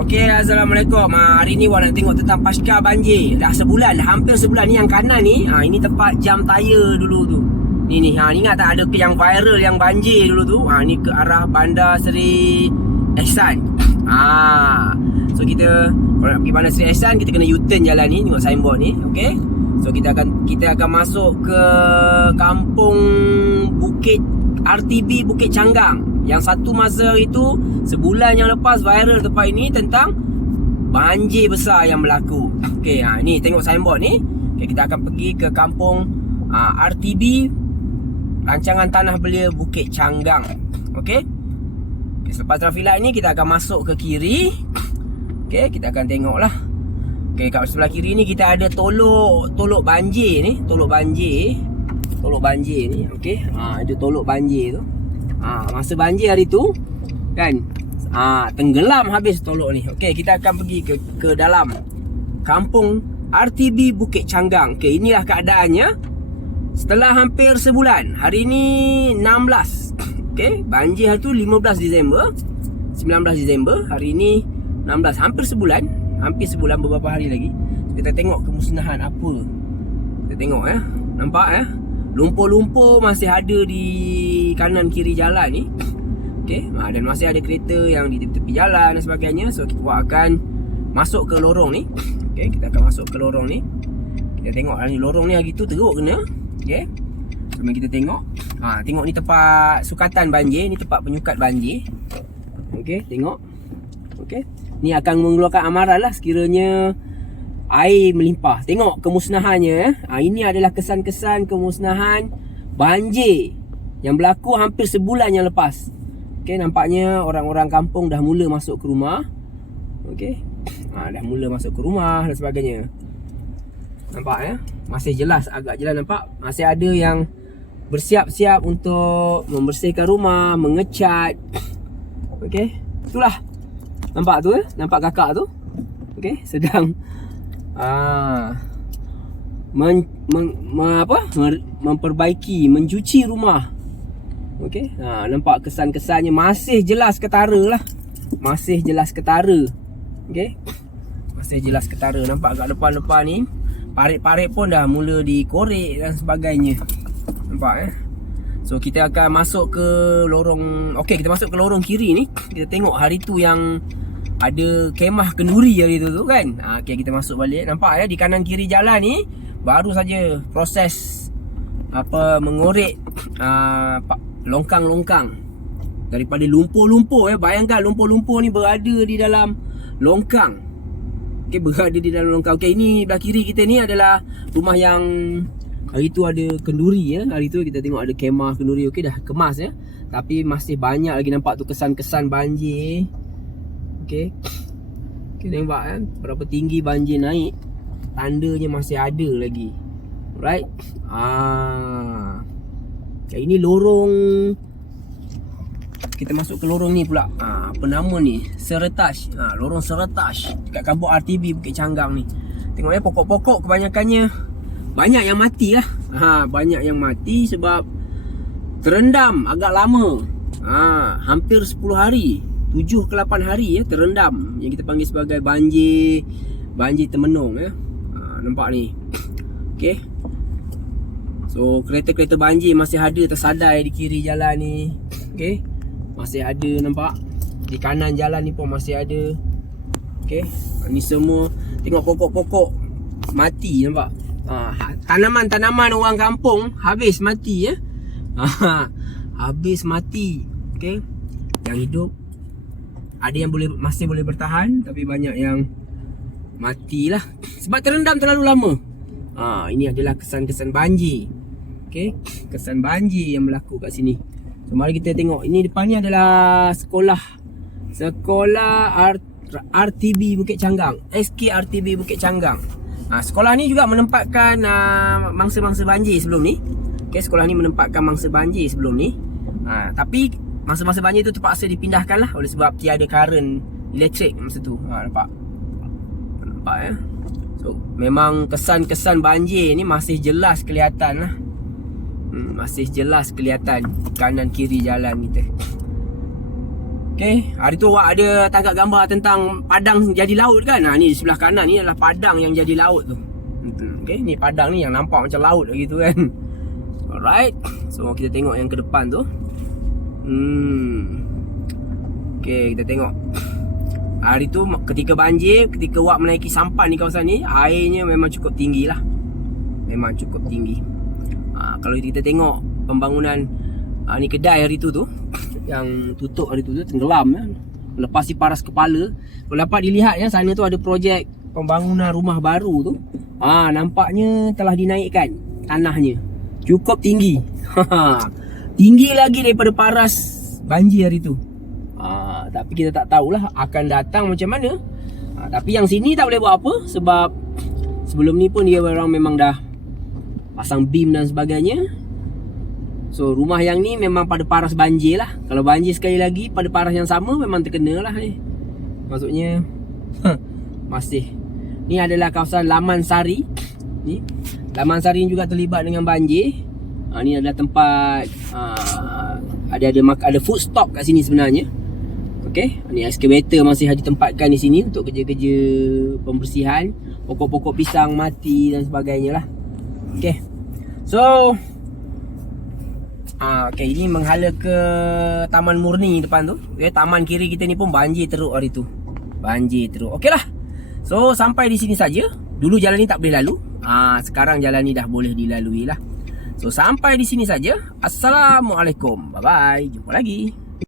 Okey, Assalamualaikum. Hari ni Wan nak tengok tentang pasca banjir. Dah sebulan, hampir sebulan ni yang kanan ni. Ini tempat jam tayar dulu tu. Ni ingat tak ada yang viral yang banjir dulu tu? Ni ke arah Bandar Seri Ehsan. So kita kalau nak pergi Bandar Seri Ehsan, kita kena U-turn jalan ni, tengok signboard ni, okey. So kita akan masuk ke kampung Bukit RTB Bukit Canggang. Yang satu masa itu sebulan yang lepas viral tempat ini tentang banjir besar yang berlaku. Okey, ni tengok signboard ni. Okay, kita akan pergi ke kampung RTB Rancangan Tanah Belia Bukit Canggang. Okey. Okay, selepas traffic light ni kita akan masuk ke kiri. Okey, kita akan tengoklah. Okey, kat sebelah kiri ni kita ada tolok banjir ni, tolok banjir ni. Okey. Itu tolok banjir tu. Masa banjir hari tu kan, tenggelam habis tolok ni. Okey, kita akan pergi ke dalam kampung RTB Bukit Canggang. Okey, inilah keadaannya setelah hampir sebulan. Hari ni 16. Okey, banjir hari tu 15 Disember, 19 Disember. Hari ni 16, hampir sebulan beberapa hari lagi. Kita tengok kemusnahan apa. Kita tengok nampak lumpur-lumpur masih ada di kanan kiri jalan ni. Okey, dan masih ada kereta yang di tepi jalan dan sebagainya. So kita akan masuk ke lorong ni. Okey, kita akan masuk ke lorong ni. Kita tengok ni lorong ni hari tu teruk kena. Okey. Sambil kita tengok. Tengok ni tempat sukatan banjir, ni tempat penyukat banjir. Okey, tengok. Okey. Ni akan mengeluarkan amaran lah sekiranya air melimpah. Tengok kemusnahannya. Ini adalah kesan-kesan kemusnahan banjir yang berlaku hampir sebulan yang lepas. Okey, nampaknya orang-orang kampung dah mula masuk ke rumah. Okey. Dah mula masuk ke rumah dan sebagainya. Nampak masih jelas, agak jelas nampak. Masih ada yang bersiap-siap untuk membersihkan rumah, mengecat. Okey. Itulah. Nampak tu nampak kakak tu. Okey, sedang memperbaiki, mencuci rumah. Okey, nampak kesan-kesannya masih jelas ketara lah. Masih jelas ketara. Okey, masih jelas ketara. Nampak kat depan-depan ni parit-parit pun dah mula dikorek dan sebagainya. Nampak So kita akan masuk ke lorong. Okey, kita masuk ke lorong kiri ni. Kita tengok hari tu yang ada kemah kenduri hari tu kan. Okey, kita masuk balik. Nampak di kanan kiri jalan ni baru saja proses mengorek longkang-longkang daripada lumpur-lumpur. Bayangkan lumpur-lumpur ni berada di dalam longkang. Okey, berada di dalam longkang. Okey, ini belah kiri kita ni adalah rumah yang hari tu ada kenduri. Hari tu kita tengok ada kemah kenduri. Okey, dah kemas tapi masih banyak lagi nampak tu kesan-kesan banjir. Okey. Kita nampak berapa tinggi banjir naik. Tandanya masih ada lagi. Alright. Ini lorong. Kita masuk ke lorong ni pula. Apa nama ni? Seretas. Lorong Seretas dekat kampung RTB Bukit Canggang ni. Tengok pokok-pokok kebanyakannya banyak yang mati lah. Banyak yang mati sebab terendam agak lama. Hampir 10 hari, 7 ke 8 hari terendam. Yang kita panggil sebagai banjir termenung. Nampak ni. Okey. So kereta-kereta banjir masih ada tersadai di kiri jalan ni. Okey. Masih ada nampak. Di kanan jalan ni pun masih ada. Okey. Ni semua tengok pokok-pokok mati nampak. Tanaman-tanaman orang kampung habis mati habis mati. Okey. Yang hidup ada yang masih boleh bertahan, tapi banyak yang matilah sebab terendam terlalu lama. Ini adalah kesan-kesan banjir. Okey, kesan banjir yang berlaku kat sini. So mari kita tengok. Ini depan ni adalah sekolah RTB Bukit Canggang, SK RTB Bukit Canggang. Sekolah ni juga menempatkan mangsa-mangsa banjir sebelum ni. Okey, sekolah ni menempatkan mangsa banjir sebelum ni. Tapi masa-masa banjir tu terpaksa dipindahkan lah oleh sebab tiada karen elektrik masa tu. Nampak So memang kesan-kesan banjir ni masih jelas kelihatan lah. Masih jelas kelihatan kanan kiri jalan kita. Okay, hari tu awak ada tangkap gambar tentang padang jadi laut kan? Ni di sebelah kanan ni adalah padang yang jadi laut tu. Okay, ni padang ni yang nampak macam laut gitu kan. Alright, so kita tengok yang ke depan tu. Okay, kita tengok. Hari tu ketika banjir, ketika awak menaiki sampan di kawasan ni, airnya memang cukup tinggi lah. Memang cukup tinggi. Kalau kita tengok pembangunan ni kedai hari tu yang tutup hari tu tenggelam kan. Melepasi paras kepala. Kalau dapat dilihat ya, sana tu ada projek pembangunan rumah baru tu. Nampaknya telah dinaikkan tanahnya. Cukup tinggi. Tinggi lagi daripada paras banjir hari tu. Tapi kita tak tahulah akan datang macam mana. Tapi yang sini tak boleh buat apa, sebab sebelum ni pun dia orang memang dah pasang beam dan sebagainya. So rumah yang ni memang pada paras banjir lah. Kalau banjir sekali lagi pada paras yang sama, memang terkena lah ni. Maksudnya masih. Ni adalah kawasan Laman Sari. Ni Laman Sari juga terlibat dengan banjir. Ni adalah tempat ada food stop kat sini sebenarnya. Okey, ni excavator masih ditempatkan di sini untuk kerja-kerja pembersihan. Pokok-pokok pisang mati dan sebagainya lah. Okey. So okay, ini menghala ke Taman Murni depan tu. Okay, taman kiri kita ni pun banjir teruk hari tu. Banjir teruk. Okey lah. So sampai di sini saja. Dulu jalan ni tak boleh lalu. Sekarang jalan ni dah boleh dilalui lah. So sampai di sini saja. Assalamualaikum. Bye bye. Jumpa lagi.